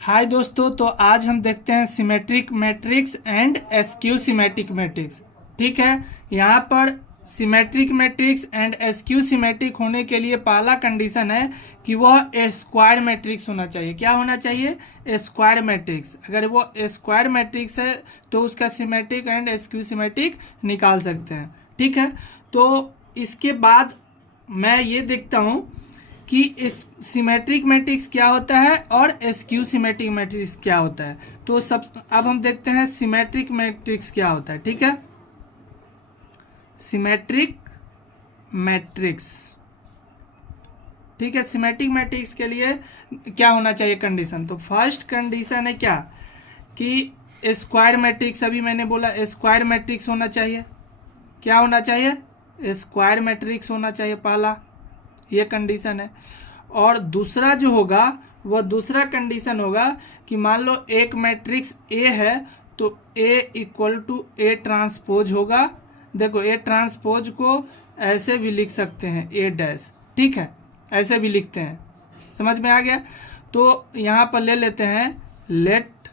हाय दोस्तों, तो आज हम देखते हैं symmetric matrix and askew symmetric matrix. ठीक है, यहाँ पर symmetric matrix and askew symmetric होने के लिए पहला कंडीशन है कि वह स्क्वायर मैट्रिक्स होना चाहिए। क्या होना चाहिए? Square matrix. अगर वो स्क्वायर मैट्रिक्स है तो उसका सिमेट्रिक एंड एस्क्यू सिमेट्रिक निकाल सकते हैं। ठीक है, तो इसके बाद मैं ये देखता हूँ कि इस सिमेट्रिक मैट्रिक्स क्या होता है और एस्क्यू सिमेट्रिक मैट्रिक्स क्या होता है। तो अब हम देखते हैं सिमेट्रिक मैट्रिक्स क्या होता है। ठीक है, सिमेट्रिक मैट्रिक्स। ठीक है, सिमेट्रिक मैट्रिक्स के लिए क्या होना चाहिए कंडीशन? तो फर्स्ट कंडीशन है क्या कि स्क्वायर मैट्रिक्स। अभी मैंने बोला स्क्वायर मैट्रिक्स होना चाहिए। क्या होना चाहिए? स्क्वायर मैट्रिक्स होना चाहिए, पहला ये कंडीशन है। और दूसरा जो होगा वह दूसरा कंडीशन होगा कि मान लो एक मैट्रिक्स ए है तो ए इक्वल टू ए ट्रांसपोज होगा। देखो, ए ट्रांसपोज को ऐसे भी लिख सकते हैं, ए डैश। ठीक है, ऐसे भी लिखते हैं। समझ में आ गया? तो यहाँ पर ले लेते हैं let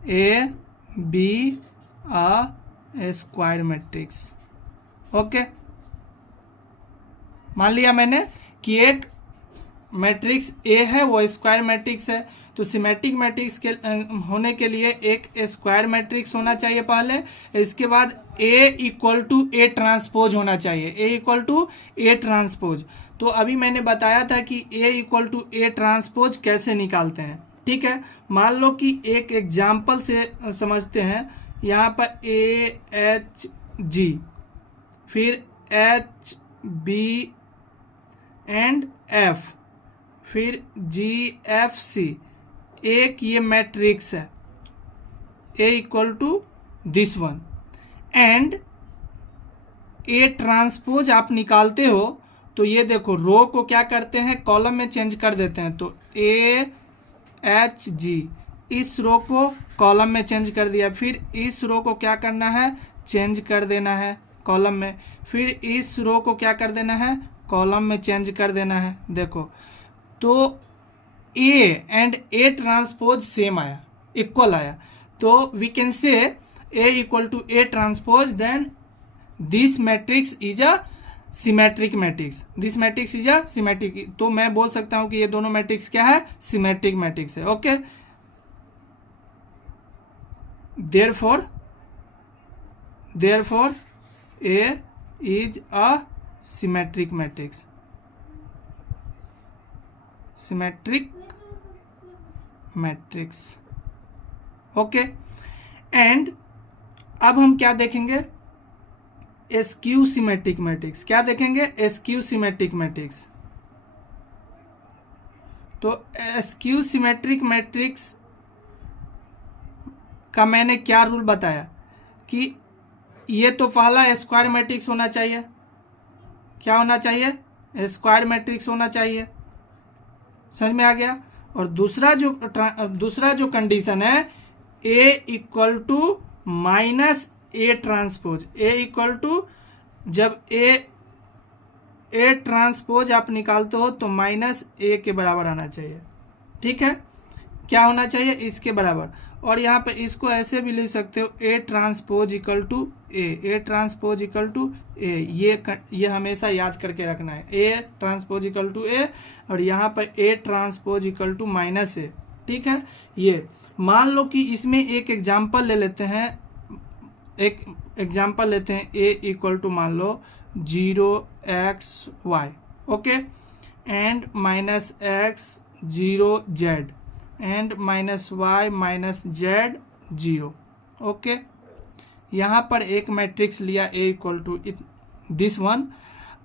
A be a square matrix. Okay, मान लिया मैंने कि एक मैट्रिक्स ए है वो स्क्वायर मैट्रिक्स है। तो सिमेट्रिक मैट्रिक्स के होने के लिए एक स्क्वायर मैट्रिक्स होना चाहिए पहले। इसके बाद ए इक्वल टू ए ट्रांसपोज होना चाहिए, ए इक्वल टू ए ट्रांसपोज। तो अभी मैंने बताया था कि ए इक्वल टू ए ट्रांसपोज कैसे निकालते हैं। ठीक है, मान लो कि एक एग्जाम्पल से समझते हैं। यहाँ पर ए एच जी, फिर एच बी एंड एफ, फिर जी एफ सी, एक ये मैट्रिक्स है A equal to this one. And A transpose आप निकालते हो तो ये देखो, रो को क्या करते हैं, कॉलम में चेंज कर देते हैं। तो ए एच जी, इस रो को कॉलम में चेंज कर दिया। फिर इस रो को क्या करना है, चेंज कर देना है कॉलम में। फिर इस रो को क्या कर देना है, कॉलम में चेंज कर देना है। देखो, तो A and A transpose same आया, इक्वल आया। तो we can say A equal to A transpose, then this matrix is a symmetric matrix. This matrix is a symmetric. तो मैं बोल सकता हूं कि ये दोनों मैट्रिक्स क्या है, सिमेट्रिक मैट्रिक्स है। Okay, therefore A is a symmetric matrix. Symmetric matrix. Okay, and अब हम क्या देखेंगे, एस्क्यू सिमेट्रिक मैट्रिक्स। क्या देखेंगे? Askew symmetric matrix. तो एस्क्यू सिमेट्रिक मैट्रिक्स का मैंने क्या रूल बताया कि ये तो पहला स्क्वायर मैट्रिक्स होना चाहिए। क्या होना चाहिए? स्क्वायर मैट्रिक्स होना चाहिए। समझ में आ गया? और दूसरा जो कंडीशन है, A equal to minus A transpose. A equal to, जब ए ट्रांसपोज आप निकालते हो तो माइनस ए के बराबर आना चाहिए। ठीक है, क्या होना चाहिए, इसके बराबर। और यहाँ पे इसको ऐसे भी लिख सकते हो, A transpose equal to A transpose equal to A. ये हमेशा याद करके रखना है, A transpose equal to A, और यहाँ पर A transpose equal to minus A. ठीक है, ये मान लो कि इसमें एक एग्जाम्पल ले लेते हैं। एक एग्जाम्पल लेते हैं, ए इक्वल टू मान लो 0x y, okay, and minus x 0z, and minus y minus z 0। Okay, यहाँ पर एक मैट्रिक्स लिया A equal to this one.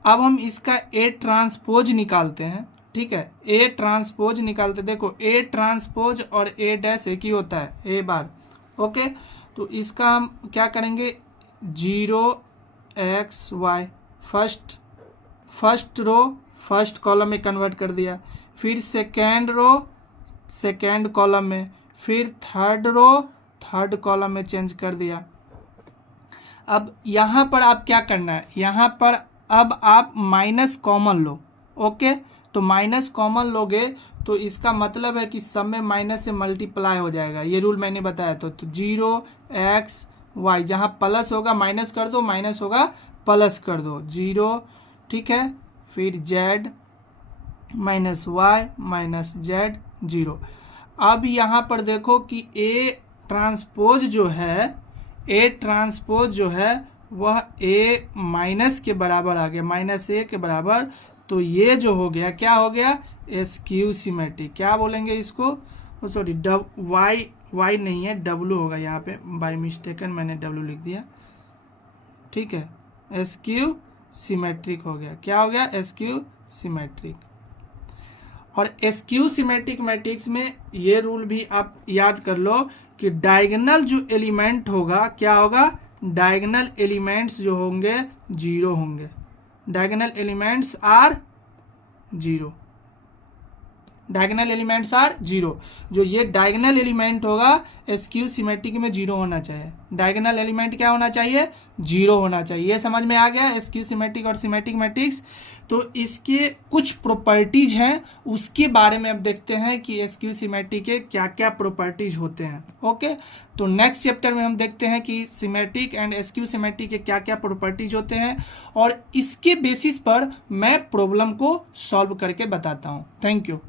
अब हम इसका ए ट्रांसपोज निकालते हैं। ठीक है, ए ट्रांसपोज निकालते, देखो ए ट्रांसपोज और ए डैश एक ही होता है, ए बार। ओके, तो इसका हम क्या करेंगे, 0xy, first row first column में कन्वर्ट कर दिया। फिर सेकेंड रो सेकेंड कॉलम में, फिर थर्ड रो थर्ड कॉलम में चेंज कर दिया। अब यहाँ पर आप क्या करना है, यहाँ पर अब आप माइनस कॉमन लो। ओके, तो माइनस कॉमन लोगे तो इसका मतलब है कि सब में माइनस से मल्टीप्लाई हो जाएगा, ये रूल मैंने बताया। तो 0x(y) जहाँ प्लस होगा माइनस कर दो, माइनस होगा प्लस कर दो, 0, ठीक है। फिर z minus y minus z 0। अब यहाँ पर देखो कि A ट्रांसपोज जो है वह A माइनस के बराबर आ गया, -a के बराबर। तो ये जो हो गया, क्या हो गया, स्क्यू सिमेट्रिक। क्या बोलेंगे इसको, सॉरी वाई नहीं है, W होगा यहाँ पे, बाय मिस्टेकन मैंने W लिख दिया, ठीक है। स्क्यू सिमेट्रिक हो गया। क्या हो गया, स्क्यू सिमेट्रिक। और स्क्यू सिमेट्रिक मैट्रिक्स में ये रूल भी आप याद कर लो कि डायगोनल जो एलिमेंट होगा, क्या होगा, डायगोनल एलिमेंट्स जो होंगे 0 होंगे। Diagonal elements are 0, diagonal elements are 0। जो ये डायगोनल एलिमेंट होगा स्क्यू सिमेट्रिक में 0 होना चाहिए। डायगोनल एलिमेंट क्या होना चाहिए, 0 होना चाहिए। ये समझ में आ गया स्क्यू सिमेट्रिक और सिमेट्रिक मैट्रिक्स। तो इसके कुछ प्रॉपर्टीज हैं, उसके बारे में अब देखते हैं कि स्क्यू सिमेट्रिक के क्या क्या प्रॉपर्टीज होते हैं। ओके, तो नेक्स्ट चैप्टर में हम देखते हैं कि सिमेट्रिक एंड स्क्यू सिमेट्रिक के क्या क्या प्रॉपर्टीज होते हैं, और इसके बेसिस पर मैं प्रॉब्लम को सॉल्व करके बताता हूँ। Thank you.